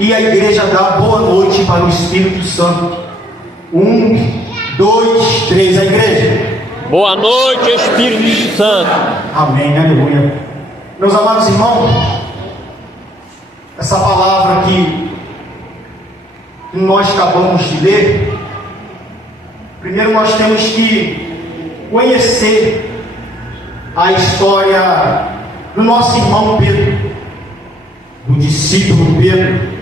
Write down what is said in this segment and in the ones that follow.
E a igreja dá boa noite para o Espírito Santo. 1, 2, 3, a igreja. Boa noite, Espírito Santo. Amém, aleluia. Meus amados irmãos, essa palavra que nós acabamos de ler, primeiro nós temos que conhecer a história do nosso irmão Pedro, do discípulo Pedro,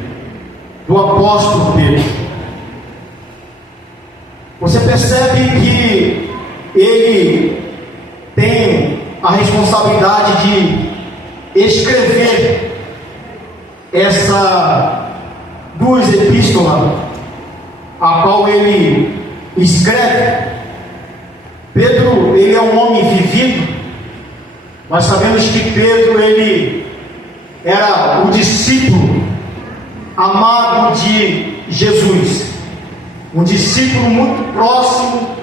do apóstolo Pedro. Você percebe que ele tem a responsabilidade de escrever essa duas epístolas, a qual ele escreve. Pedro, ele é um homem vivido. Nós sabemos que Pedro, ele era o discípulo amado de Jesus, um discípulo muito próximo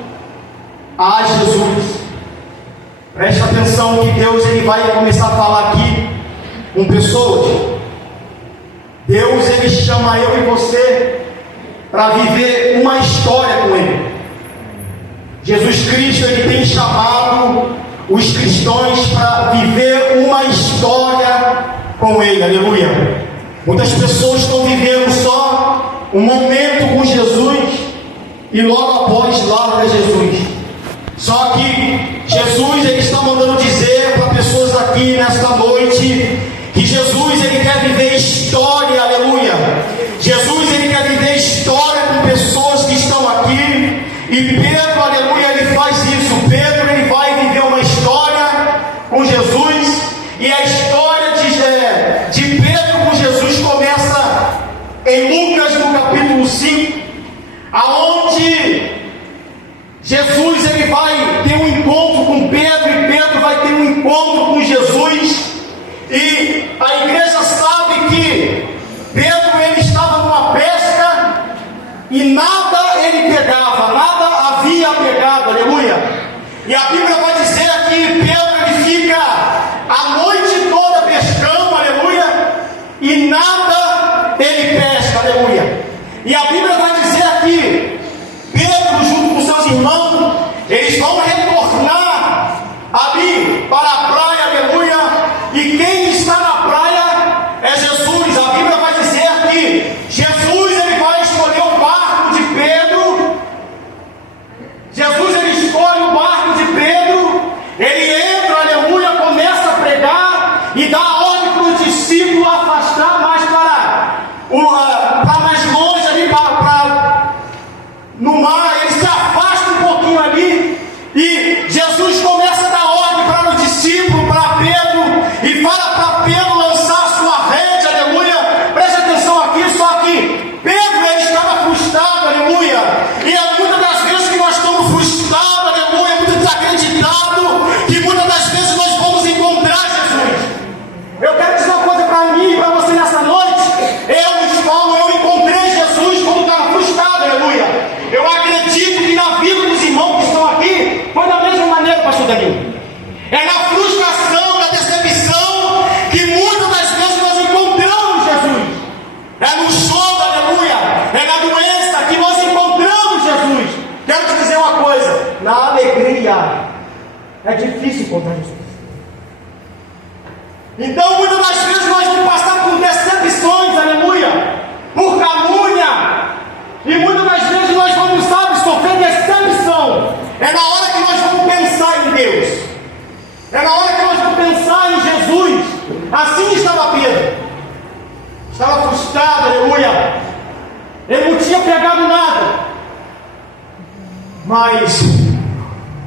a Jesus. Preste atenção que Deus, ele vai começar a falar aqui com pessoas. Deus, ele chama eu e você para viver uma história com ele. Jesus Cristo, ele tem chamado os cristãos para viver uma história com ele, aleluia. Muitas pessoas estão vivendo só um momento com Jesus e logo após larga Jesus. Só que Jesus, ele está mandando dizer para pessoas aqui nesta noite que Jesus, ele quer viver história, aleluia. Jesus, ele quer viver história com pessoas que estão aqui. E Pedro, aleluia, ele faz isso. Pedro, ele vai viver uma história com Jesus. E a história de Pedro com Jesus começa em Lucas, no capítulo 5, aonde Jesus, ele vai ter um encontro com Pedro, e Pedro vai ter um encontro com Jesus. E a igreja sabe que Pedro, ele estava numa pesca e nada ele pegava, nada havia pegado, aleluia. E a Bíblia vai dizer que Pedro, ele fica a noite toda pescando, aleluia, e nada ele pesca, aleluia. E a Bíblia vai dizer que Pedro, junto com seus irmãos, eles vão retornar ali para a praia, aleluia. E quem está na praia é Jesus. A Bíblia vai dizer que Jesus, ele vai escolher o barco de Pedro. Jesus, ele escolhe o barco de Pedro. Ele entra, aleluia, começa a pregar e dá a ordem para o discípulo afastar mais para mais longe ali, no mar. Ele se afasta um pouquinho ali e Jesus começa a dar ordem para o discípulo, para Pedro, e fala para Pedro lançar a sua rede, aleluia. Preste atenção aqui, só que Pedro, ele estava frustrado, aleluia. E é muitas das vezes que nós estamos frustrados, aleluia, muito desacreditados, que muitas das vezes nós vamos encontrar Jesus. Eu quero dizer uma coisa para mim e para você nessa noite. Eu encontrei Jesus quando estava frustrado, aleluia. Eu acredito que na vida dos irmãos que estão aqui foi da mesma maneira, pastor Danilo. É na frustração, na decepção, que muitas das vezes nós encontramos Jesus. É no choro, aleluia. É na doença que nós encontramos Jesus. Quero te dizer uma coisa: na alegria é difícil encontrar Jesus. Então muitas das vezes nós vamos passar por decepções, aleluia, por calúnia, e muitas das vezes nós vamos, sofrer decepção. É na hora que nós vamos pensar em Deus, é na hora que nós vamos pensar em Jesus. Assim estava Pedro, estava frustrado, aleluia. Ele não tinha pegado nada, mas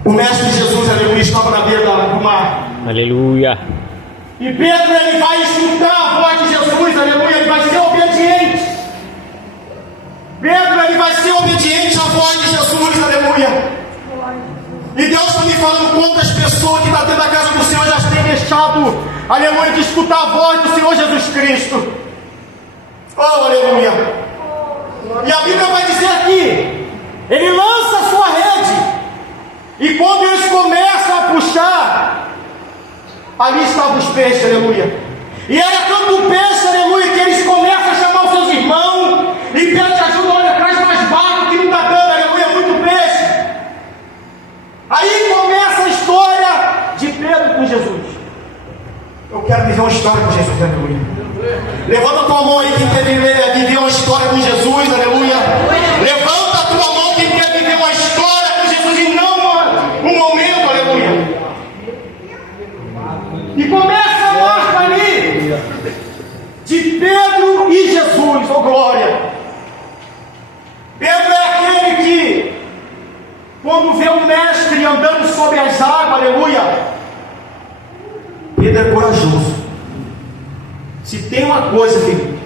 o mestre Jesus, aleluia, estava na beira do mar. Aleluia. E Pedro, ele vai escutar a voz de Jesus, aleluia, ele vai ser obediente. Pedro, ele vai ser obediente à voz de Jesus, aleluia. E Deus está me falando quantas pessoas que estão dentro da casa do Senhor já têm deixado, aleluia, de escutar a voz do Senhor Jesus Cristo. Oh, aleluia. E a Bíblia vai dizer aqui, ele lança a sua rede, e quando eles começam a puxar, ali estavam os peixes, aleluia. E era tanto peixe, aleluia, que eles começam a chamar os seus irmãos. Levanta a tua mão aí quem quer viver uma história com Jesus, aleluia. Levanta a tua mão quem quer viver uma história com Jesus e não um momento, aleluia. E começa a mostra ali de Pedro e Jesus, oh glória. Pedro é aquele que, quando vê o mestre andando sobre as águas, aleluia, Pedro é corajoso. Se tem uma coisa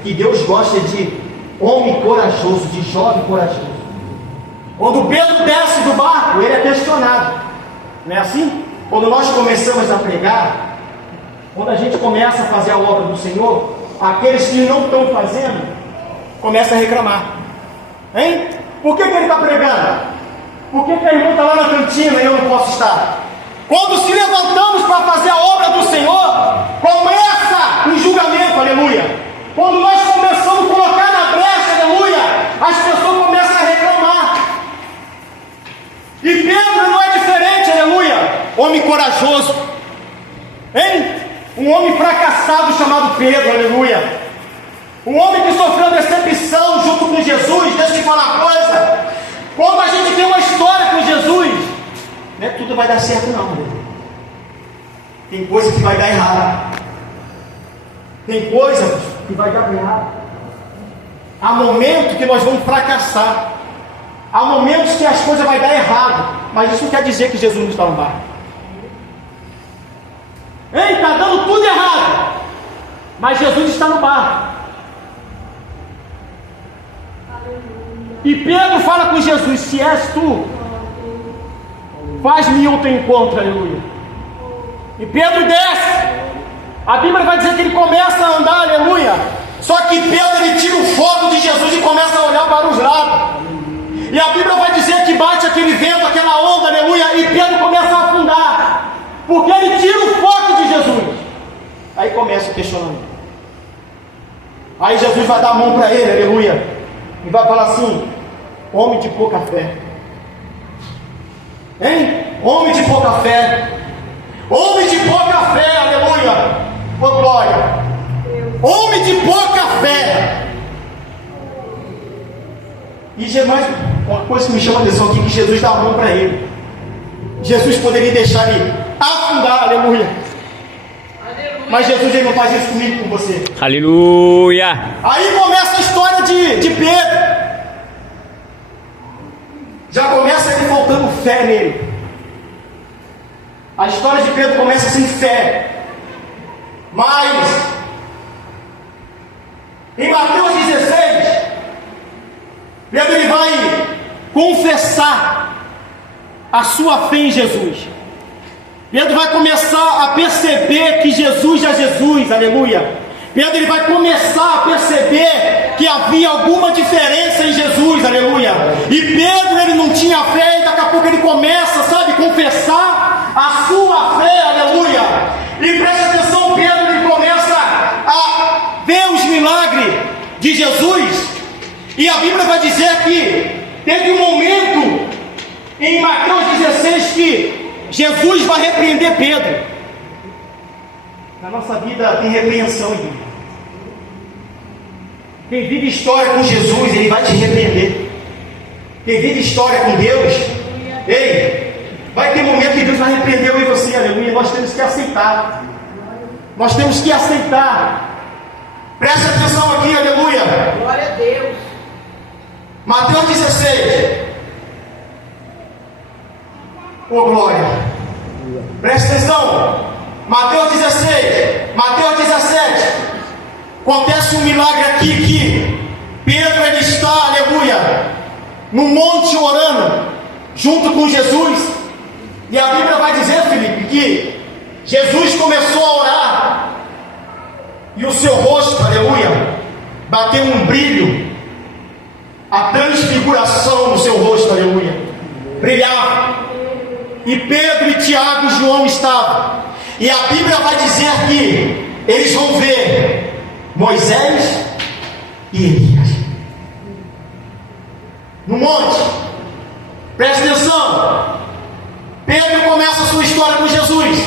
que Deus gosta de homem corajoso, de jovem corajoso. Quando Pedro desce do barco, ele é questionado. Não é assim? Quando nós começamos a pregar, quando a gente começa a fazer a obra do Senhor, aqueles que não estão fazendo, começam a reclamar. Hein? Por que ele está pregando? Por que a irmã está lá na cantina e eu não posso estar? Quando se levantamos para fazer a obra do Senhor, começa o julgamento, aleluia. Quando nós começamos a colocar na brecha, aleluia, as pessoas começam a reclamar. E Pedro não é diferente, aleluia. Homem corajoso, hein? Um homem fracassado chamado Pedro, aleluia. Um homem que sofreu decepção junto com Jesus. Deixa eu te falar uma coisa. Quando a gente tem uma história com Jesus, não é tudo vai dar certo não, aleluia. Tem coisa que vai dar errado. Tem coisa que vai dar errado. Há momentos que nós vamos fracassar. Há momentos que as coisas vão dar errado. Mas isso não quer dizer que Jesus não está no barco. Ei, está dando tudo errado. Mas Jesus está no barco. E Pedro fala com Jesus: se és tu, faz-me o teu encontro, aleluia. E Pedro desce. A Bíblia vai dizer que ele começa a andar, aleluia. Só que Pedro, ele tira o foco de Jesus e começa a olhar para os lados. E a Bíblia vai dizer que bate aquele vento, aquela onda, aleluia. E Pedro começa a afundar, porque ele tira o foco de Jesus. Aí começa o questionamento. Aí Jesus vai dar a mão para ele, aleluia, e vai falar assim: homem de pouca fé. Hein? Homem de pouca fé. Homem de pouca fé, aleluia. Oh glória. Homem de pouca fé. E Jesus, uma coisa que me chama a atenção aqui, que Jesus dá a mão para ele. Jesus poderia deixar ele afundar, aleluia. Mas Jesus, ele não faz isso comigo, com você. Aleluia. Aí começa a história de Pedro. Já começa ele faltando fé nele. A história de Pedro começa sem fé. Mas em Mateus 16, Pedro ele vai confessar a sua fé em Jesus. Pedro vai começar a perceber que Jesus é Jesus, aleluia. Pedro ele vai começar a perceber que havia alguma diferença em Jesus, aleluia. E Pedro ele não tinha fé, e daqui a pouco ele começa, sabe, confessar a sua fé, aleluia. E preste atenção, Pedro ele começa a ver os milagres de Jesus. E a Bíblia vai dizer que teve um momento em Mateus 16 que Jesus vai repreender Pedro. Na nossa vida tem repreensão, irmão. Quem vive história com Jesus, ele vai te repreender. Quem vive história com Deus, ei, vai ter momento que Deus vai repreender eu e você, aleluia. Nós temos que aceitar. Nós temos que aceitar. Preste atenção aqui, aleluia. Glória a Deus. Mateus 16. Oh glória. Preste atenção. Mateus 16, Mateus 17. Acontece um milagre aqui que Pedro ele está, aleluia, no monte orando junto com Jesus. E a Bíblia vai dizer, Felipe, que Jesus começou a orar e o seu rosto, aleluia, bateu um brilho, a transfiguração no seu rosto, aleluia, brilhava. E Pedro e Tiago e João estavam. E a Bíblia vai dizer que eles vão ver Moisés e Elias no monte. Presta atenção. Pedro começa a sua história com Jesus.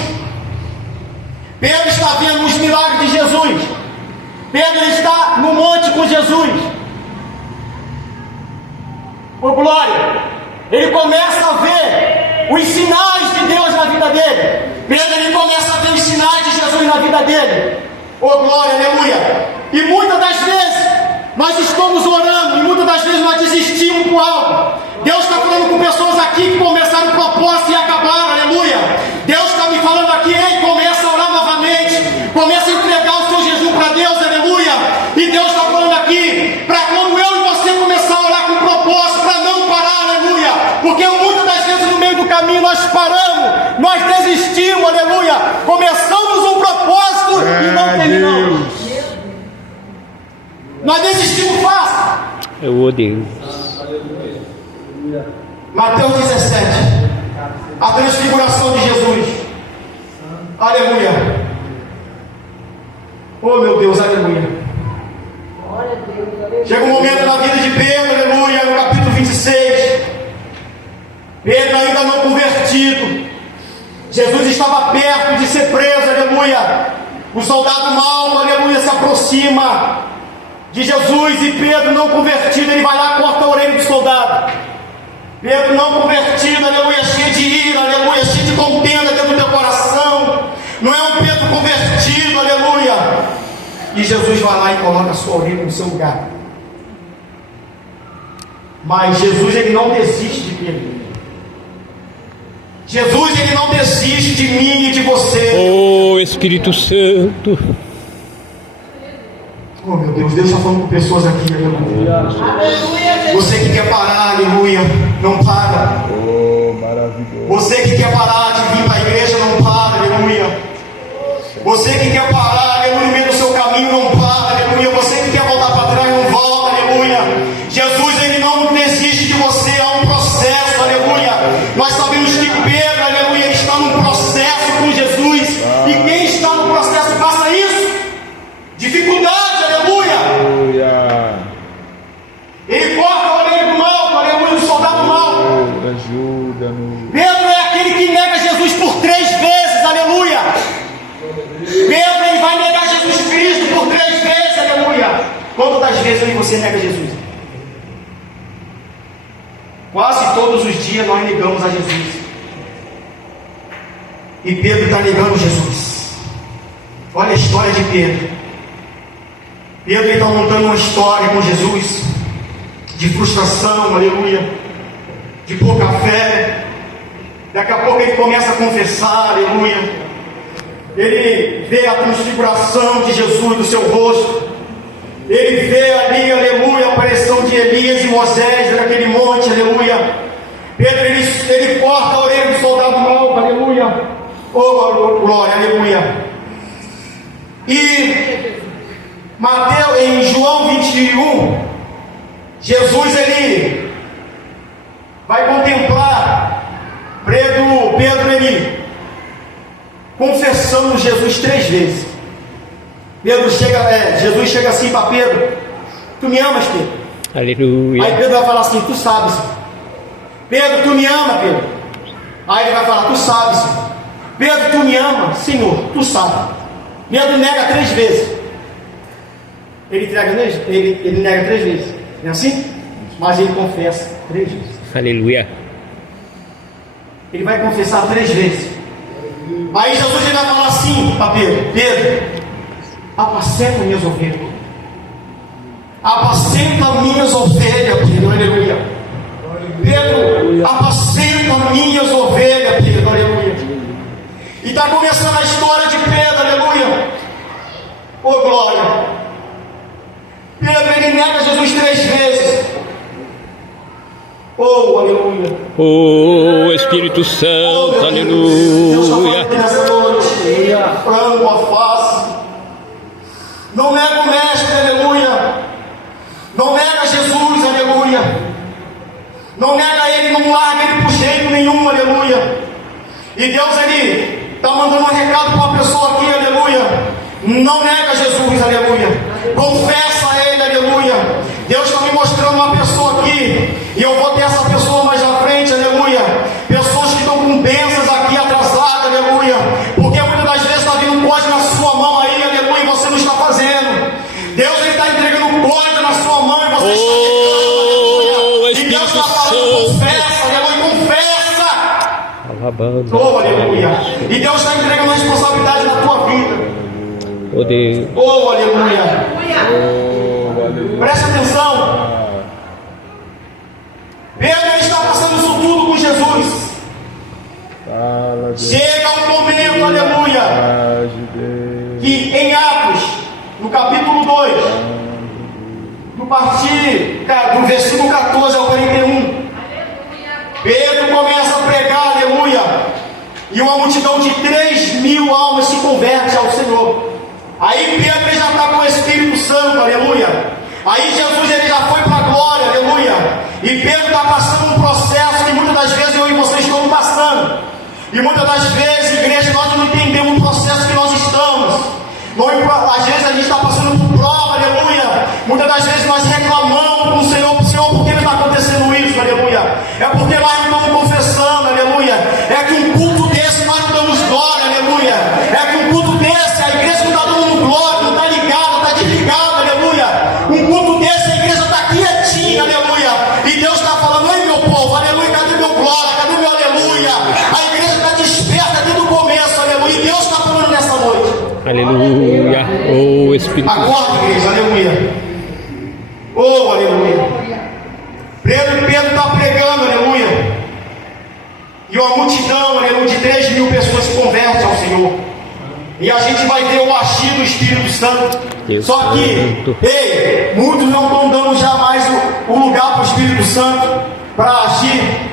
Pedro está vendo os milagres de Jesus. Pedro está no monte com Jesus. Por glória, ele começa a ver os sinais de Deus na vida dele. Pedro, ele começa a ver os sinais de Jesus na vida dele. Oh glória, aleluia. E muitas das vezes nós estamos orando, e muitas das vezes nós desistimos por algo. Deus está falando com pessoas aqui que começaram o propósito e acabaram, aleluia. Deus está me falando aqui, ei, começa a orar novamente, começa a entregar o seu jejum para Deus, aleluia. E Deus está falando aqui, para quando eu e você começar a orar com propósito, para não parar, aleluia. Porque muitas das vezes no meio do caminho nós paramos, nós desistimos, aleluia. Começamos um propósito e não terminamos. Nós desistimos fácil. Eu odeio. Mateus 17. A transfiguração de Jesus. Aleluia. Oh meu Deus, aleluia. Chega um momento na vida de Pedro, aleluia, no capítulo 26. Pedro ainda não convertido. Jesus estava perto de ser preso, aleluia. O soldado mau, aleluia, se aproxima de Jesus, e Pedro não convertido, ele vai lá e corta a orelha do soldado. Pedro não convertido, aleluia, cheio de ira, aleluia, cheio de contenda dentro do teu coração. Não é um Pedro convertido, aleluia. E Jesus vai lá e coloca a sua orelha no seu lugar. Mas Jesus, ele não desiste de Pedro. Jesus, ele não desiste de mim e de você. Oh Espírito Santo. Oh meu Deus, Deus está falando com pessoas aqui, aleluia. Você que quer parar, aleluia, não para. Oh, maravilhoso. Você que quer parar de vir para a igreja, não para, aleluia. Você que quer parar, aleluia, no meio do seu caminho, não para, aleluia. Você que quer voltar para trás, não volta, aleluia. Jesus, ele não desiste de você, há um processo, aleluia. Nós sabemos que Pedro, aleluia, ele está num processo com Jesus. E quem está no processo, faça isso. Dificuldade, aleluia. Ele corta a orelha do mal, aleluia, do soldado mal. Ajuda-nos. Pedro é aquele que nega Jesus por 3 vezes, aleluia. Pedro, ele vai negar Jesus Cristo por 3 vezes, aleluia. Quantas das vezes aí você nega Jesus? Quase todos os dias nós negamos a Jesus. E Pedro está negando Jesus. Olha a história de Pedro. Pedro está montando uma história com Jesus de frustração, aleluia, de pouca fé. Daqui a pouco ele começa a confessar, aleluia. Ele vê a transfiguração de Jesus no seu rosto. Ele vê ali, aleluia, a aparição de Elias e Moisés naquele monte, aleluia. Pedro, ele corta a orelha do soldado mau, aleluia. Oh, glória, aleluia. E Mateus, em João 21, Jesus, ele vai contemplar Pedro, ele confessando Jesus 3 vezes. Jesus chega assim para Pedro: tu me amas, Pedro? Aleluia. Aí Pedro vai falar assim: tu sabes. Pedro, tu me ama, Pedro? Aí ele vai falar: tu sabes. Pedro, tu me ama? Senhor, tu sabes. Pedro nega 3 vezes. Ele nega 3 vezes. Não é assim? Mas ele confessa 3 vezes. Aleluia. Ele vai confessar 3 vezes. Aí Jesus ele vai falar assim para Pedro: Pedro, apacenta minhas ovelhas. Apacenta minhas ovelhas, Pedro, aleluia. Pedro, apacenta minhas ovelhas, Pedro, aleluia. E está começando a história de Pedro, aleluia. Oh glória. Pedro, ele nega Jesus 3 vezes. Oh, aleluia. Oh Espírito Santo, Oh, Deus está aleluia. falando nessa noite. Frango, alface. Não nega o mestre, aleluia. Não nega Jesus, aleluia. Não nega ele, não larga ele por jeito nenhum, aleluia. E Deus, ele está mandando um recado para uma pessoa aqui, aleluia. Não nega Jesus, aleluia. Confessa a ele, aleluia. Deus está me mostrando uma pessoa aqui, e eu vou ter essa pessoa mais à frente, aleluia. Pessoas que estão com bênçãos aqui atrasadas, aleluia. Porque muitas das vezes está vindo coisa na sua mão aí, aleluia, e você não está fazendo. Deus está falando, confessa, aleluia, confessa. Alabando. Oh, aleluia. E Deus está entregando a responsabilidade na tua vida. Oh Deus. Oh, aleluia. Oh, aleluia. Presta atenção. Pedro está passando isso tudo com Jesus. Fala, Deus. Chega um momento, aleluia, Age, Deus. que em Atos, no capítulo 2, no partir do versículo 14 ao 41, Pedro começa a pregar, aleluia, e uma multidão de 3.000 almas se converte ao Senhor. Aí Pedro já está com o Espírito Santo, aleluia. Aí Jesus ele já foi para a glória, aleluia. E Pedro está passando um processo que muitas das vezes eu e vocês estamos passando. E muitas das vezes, igreja, nós não entendemos o processo que nós estamos. Às vezes a gente está passando por prova, aleluia. Muitas das vezes nós reclamamos com o Senhor, por que está acontecendo isso, aleluia? É porque nós não estamos confessando, aleluia. É que um culto desse nós não damos glória, aleluia. É que um culto desse, a igreja não está dando glória, não está ligada, está desligada, aleluia. Um culto desse, a igreja está quietinha, aleluia. E Deus está falando, ei meu povo, aleluia, cadê meu glória, cadê meu aleluia? A igreja está desperta desde o começo, aleluia. E Deus está falando nessa noite. Aleluia. Oh Espírito. Acorda, igreja, aleluia. Oh, aleluia. Pedro está pregando, aleluia. E uma multidão, aleluia, de 3.000 pessoas se converte ao Senhor. E a gente vai ver o agir do Espírito Santo. Deus Só que, Santo. ei, muitos não estão dando jamais o lugar para o Espírito Santo para agir.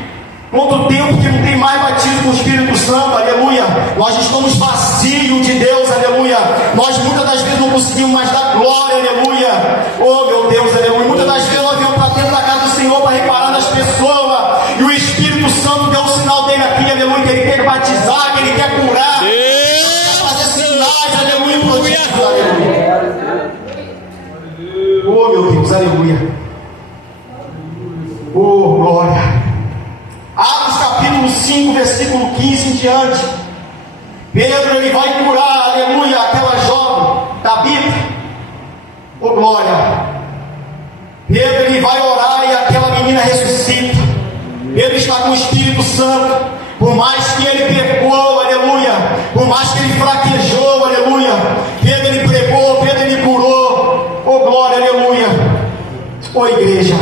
Quanto tempo que não tem mais batido com o Espírito Santo, aleluia. Nós estamos vazios de Deus, aleluia. Nós muitas das vezes não conseguimos mais dar glória, aleluia. Oh meu Deus, aleluia. Muitas das vezes nós viemos para dentro da casa do Senhor para reparar nas pessoas. E o Espírito Santo deu o sinal dele aqui, aleluia. Que ele quer batizar, que ele quer curar. Quer fazer sinais, aleluia. Prodígios, aleluia. Oh meu Deus, aleluia. Oh glória. Atos capítulo 5, versículo 15 em diante. Pedro ele vai curar, aleluia, aquela jovem, Tabita. Oh glória. Pedro ele vai orar e aquela menina ressuscita. Pedro está com o Espírito Santo. Por mais que ele pecou, aleluia. Por mais que ele fraquejou, aleluia. Pedro ele pregou, Pedro ele curou. Oh glória, aleluia. Oh igreja,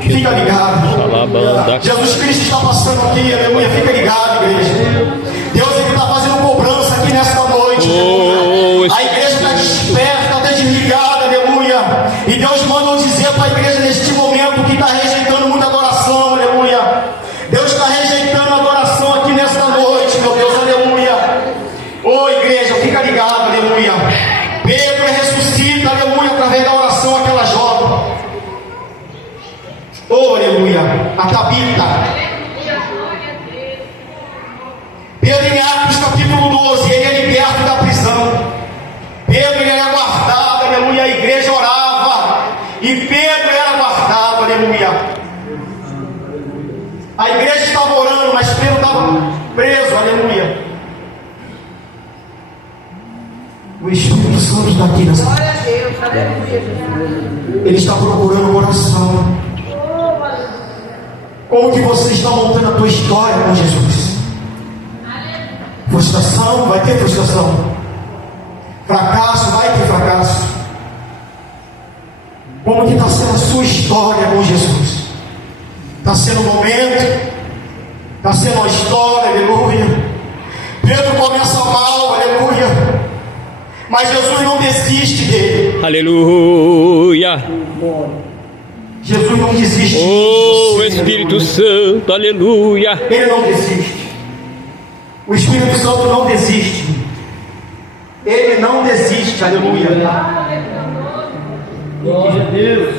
fica ligado. Jesus Cristo está passando aqui, aleluia. Fica ligado, igreja. Deus está fazendo cobrança aqui nesta noite, aleluia. A igreja está desperta, está desligada, aleluia. E Deus manda eu dizer para a igreja neste momento que está rejeitando muita adoração, aleluia. Deus está rejeitando a adoração aqui nesta noite, meu Deus, aleluia. Ô igreja, fica ligado, aleluia. Pedro ressuscita, aleluia, através da oração aquela jovem. Oh, aleluia, a Tabita. Pedro em Atos capítulo 12, ele é liberto da prisão. Pedro ele era guardado, aleluia, a igreja orava. E Pedro era guardado, aleluia. A igreja estava orando, mas Pedro estava preso, aleluia. O Espírito Santo está aqui nessa. Glória a Deus, aleluia. Ele está procurando coração. Como que você está montando a tua história com Jesus? Frustração, vai ter frustração. Fracasso, vai ter fracasso. Como que está sendo a sua história com Jesus? Está sendo o momento? Está sendo a história, aleluia. Pedro começa mal, aleluia. Mas Jesus não desiste dele. Aleluia. Jesus não desiste. Oh de você, Espírito aleluia. Santo, aleluia. Ele não desiste. O Espírito Santo não desiste. Ele não desiste, aleluia. Glória a Deus.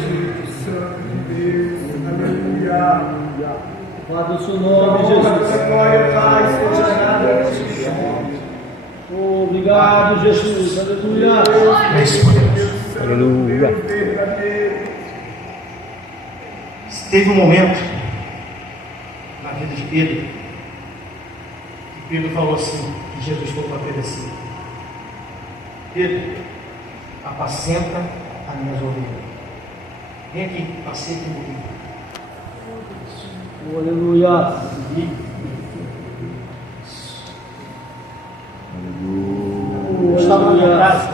Aleluia. Guarda o seu nome, Jesus. Glória, Pai, seja nada. Obrigado, Jesus. Aleluia. Aleluia. Teve um momento na vida de Pedro que Pedro falou assim, que Jesus falou para Pedro assim: Pedro, apacenta as minhas ovelhas. Vem aqui, passeia aqui comigo. Aleluia. Eu estava na minha casa.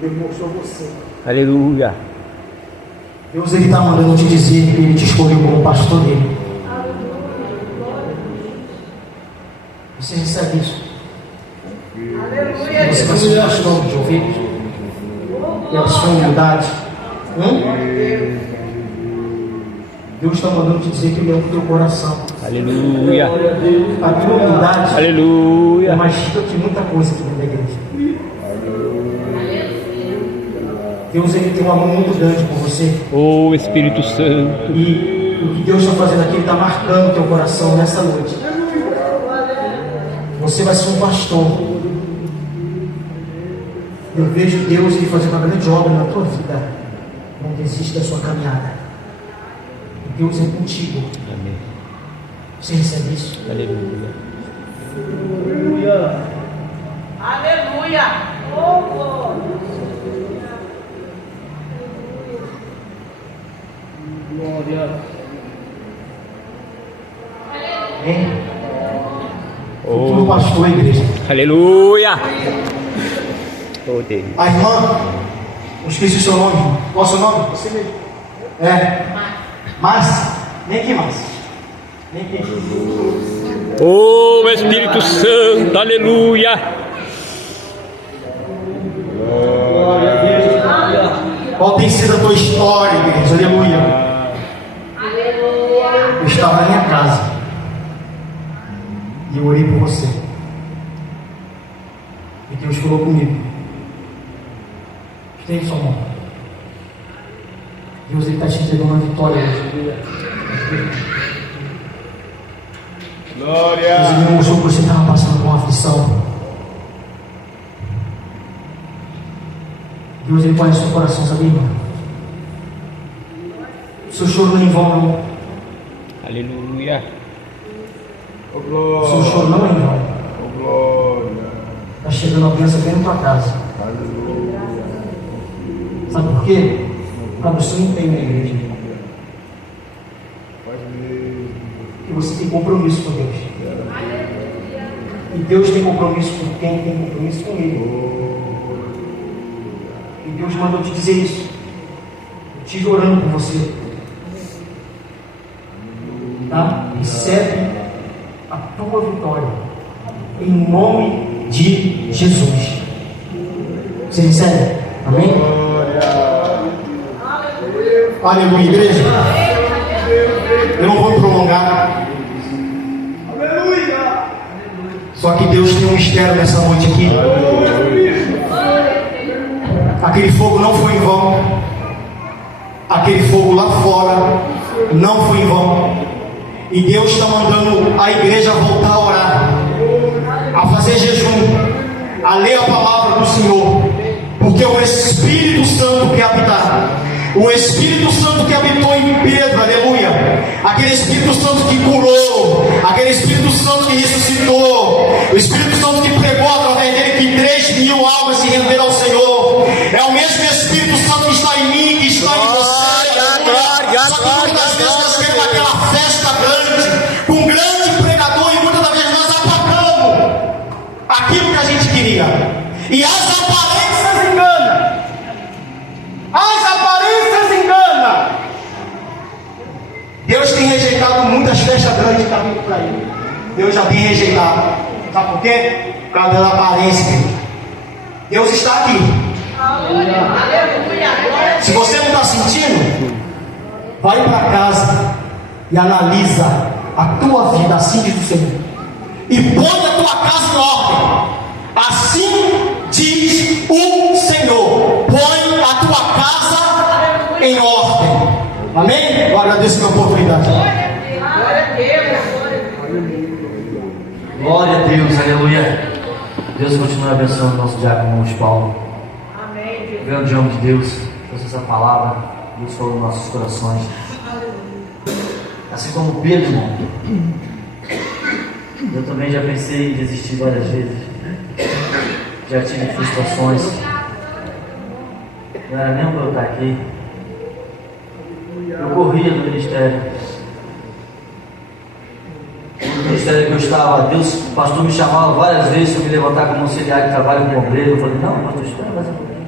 Deus mostrou você. Aleluia. Deus ele está mandando te dizer que ele te escolheu como pastor dele. Você recebe isso? Você vai ser pastor de ovelhas. Pela sua humildade. Deus está mandando te dizer que ele é o teu coração. Aleluia. A tua humildade Aleluia. é mais rica que muita coisa aqui dentro da igreja. Deus ele tem um amor muito grande por você. Oh Espírito Santo. E o que Deus está fazendo aqui, ele está marcando o teu coração nessa noite. Você vai ser um pastor. Eu vejo Deus ele fazendo uma grande obra na tua vida. Não desista da sua caminhada. Deus é contigo. Amém. Você recebe isso? Aleluia. Aleluia. Oh, Glória. Hein? Oh, Pastor, a igreja. aleluia. Oh Deus. A irmã, eu esqueci o seu nome. Qual é o seu nome? Você mesmo. É. Márcia. Vem aqui, Márcia. Vem aqui. Oh Espírito Santo. Aleluia. Glória a Deus. Qual tem sido a tua história, igreja? Aleluia. Eu estava na minha casa e eu orei por você. E Deus falou comigo. Estende sua mão. Deus está te entregando uma vitória hoje. Glória. Deus me mostrou que você estava passando por uma aflição. Deus ele conhece o seu coração, sabia, irmão? O seu choro não é em vão, não. Aleluia. Oh, O seu glória. choro não é em vão. Oh, glória. Está chegando a bênção bem na tua casa. Aleluia. Sabe por quê? Para você não tem na igreja. Faz mesmo. E você tem compromisso com Deus. E Deus tem compromisso com quem tem compromisso com Ele. E Deus mandou te dizer isso. Eu estive orando por você. Tá? Recebe a tua vitória. Em nome de Jesus. Você recebe? Amém? Aleluia, igreja. Eu não vou me prolongar. Só que Deus tem um mistério nessa noite aqui. Aquele fogo não foi em vão. Aquele fogo lá fora não foi em vão. E Deus está mandando a igreja voltar a orar, a fazer jejum, a ler a palavra do Senhor, porque o Espírito Santo quer habitar. O Espírito Santo que habitou em Pedro, aleluia. Aquele Espírito Santo que curou, aquele Espírito Santo que ressuscitou, o Espírito Santo que pregou através dele que 3.000 almas se renderam ao Senhor. É o mesmo Espírito Santo que está em mim, que está em você. Só que muitas vezes nós queremos aquela festa grande, com um grande pregador, e muitas das vezes nós apagamos aquilo que a gente queria. E as aparências enganam. As aparências enganam. Deus tem rejeitado muitas festas grandes que estão vindo para ele. Deus já tem rejeitado. Sabe por quê? Por causa da aparência. Deus está aqui. Se você não está sentindo, vai para casa e analisa a tua vida, assim diz o Senhor. E põe a tua casa em ordem. Assim diz o Senhor. Põe a tua casa em ordem. Amém? Eu agradeço a oportunidade. Glória a Deus, aleluia. Deus continue abençoando o nosso diácono Luiz Paulo. Amém. Grande homem de Deus, trouxe essa palavra, Deus falou nos nossos corações. Assim como Pedro, irmão, eu também já pensei em desistir várias vezes. Já tive frustrações. Não era nem para eu estar aqui. Eu corria no ministério. ministério que eu estava, Deus, o pastor me chamava várias vezes para me levantar como auxiliar de trabalho com obreiro. Eu falei, não, pastor, espera mais um pouquinho.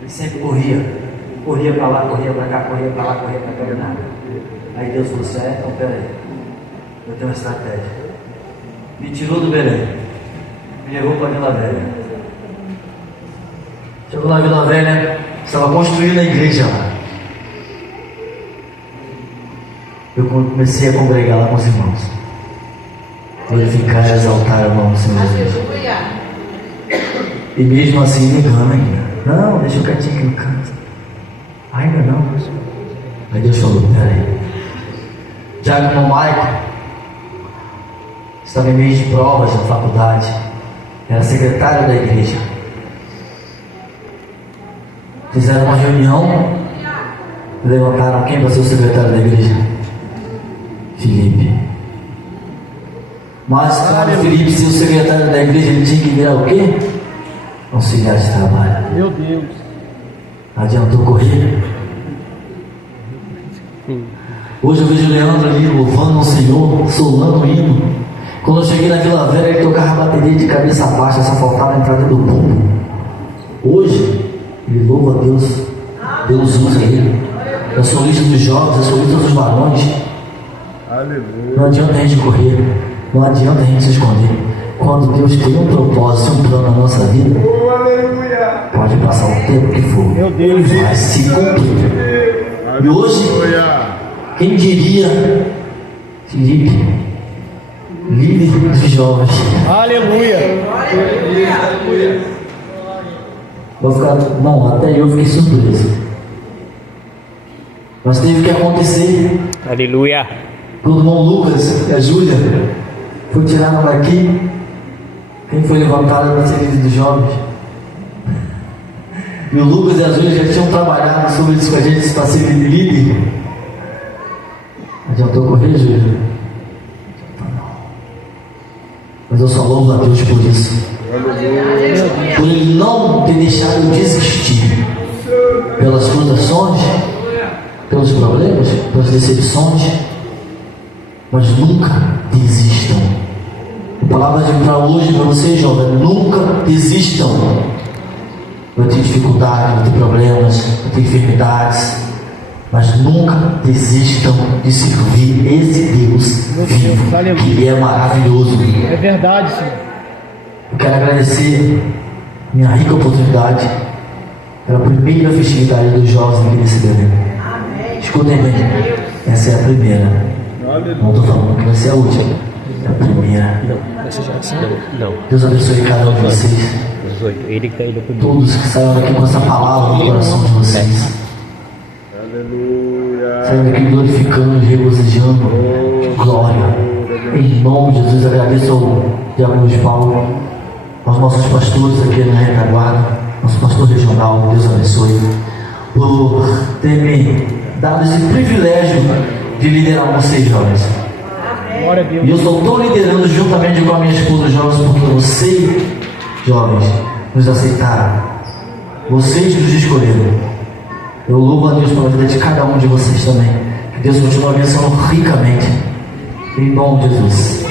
Ele sempre corria para lá, corria para cá, corria para lá, corria para cá, nada. Aí Deus falou assim, então peraí, eu tenho uma estratégia. Me tirou do Belém, me levou para Vila Velha. Chegou na Vila Velha, estava construindo a igreja lá. Eu comecei a congregar lá com os irmãos, glorificar e exaltar o nome do Senhor Jesus. Aleluia. E mesmo assim negando ainda. Não, deixa eu quietinho aqui no canto. Ainda não. Aí Deus falou, peraí. Diácono Michael estava em meio de provas na faculdade. Era secretário da igreja. Fizeram uma reunião e levantaram quem vai ser o secretário da igreja? Felipe. Mas para Felipe ser o secretário da igreja, ele tinha que virar o quê? Auxiliar de trabalho. Meu Deus. Adiantou correr. Hoje eu vejo o Leandro ali louvando o Senhor, solando o hino. Quando eu cheguei na Vila Velha, ele tocava a bateria de cabeça baixa, só faltava a entrada do público. Hoje, ele louva a Deus. Deus usa ele. É solista dos jovens, é solista dos varões. Aleluia. Não adianta a gente correr, não adianta a gente se esconder. Quando Deus tem um propósito, um plano na nossa vida, Oh, aleluia. pode passar o tempo que for, Meu Deus. vai se cumprir. E hoje, Aleluia. quem diria, Felipe, líder dos jovens, Aleluia. vai ficar, não, até eu fiquei surpreso. Mas teve que acontecer. Aleluia. Quando o irmão Lucas e a Júlia foi tirado daqui, quem foi levantado para ser líder dos jovens? E o Lucas e a Júlia já tinham trabalhado sobre isso com a gente para ser líder. Adiantou correr, Júlia? Mas eu só louvo a Deus por isso. Por ele não ter deixado eu desistir pelas frustrações, pelos problemas, pelas decepções. Mas nunca desistam. A palavra de para hoje para vocês, jovens, nunca desistam. Vai ter dificuldade, vai ter problemas, vai ter enfermidades, mas nunca desistam de servir esse Deus vivo, que Ele é maravilhoso. É verdade, Senhor. Eu quero agradecer minha rica oportunidade pela primeira festividade dos jovens aqui nesse Belém. Escutem bem, essa é a primeira. Não estou falando que vai ser a última. É a primeira. Não. Deus abençoe cada um de vocês. 18. Ele que está indo comigo. Todos que saíram daqui com essa palavra no coração de vocês. Aleluia. Saiam daqui glorificando e regozijando. Glória. Em nome de Jesus, agradeço ao diácono de Paulo, aos nossos pastores aqui na retaguarda, nosso pastor regional, Deus abençoe, por ter me dado esse privilégio de liderar vocês, jovens. Glória a Deus. E eu só estou liderando juntamente com a minha esposa, jovens, porque vocês, jovens, nos aceitaram. Vocês nos escolheram. Eu louvo a Deus pela vida de cada um de vocês também. Que Deus continue abençoando ricamente. Em nome de Jesus.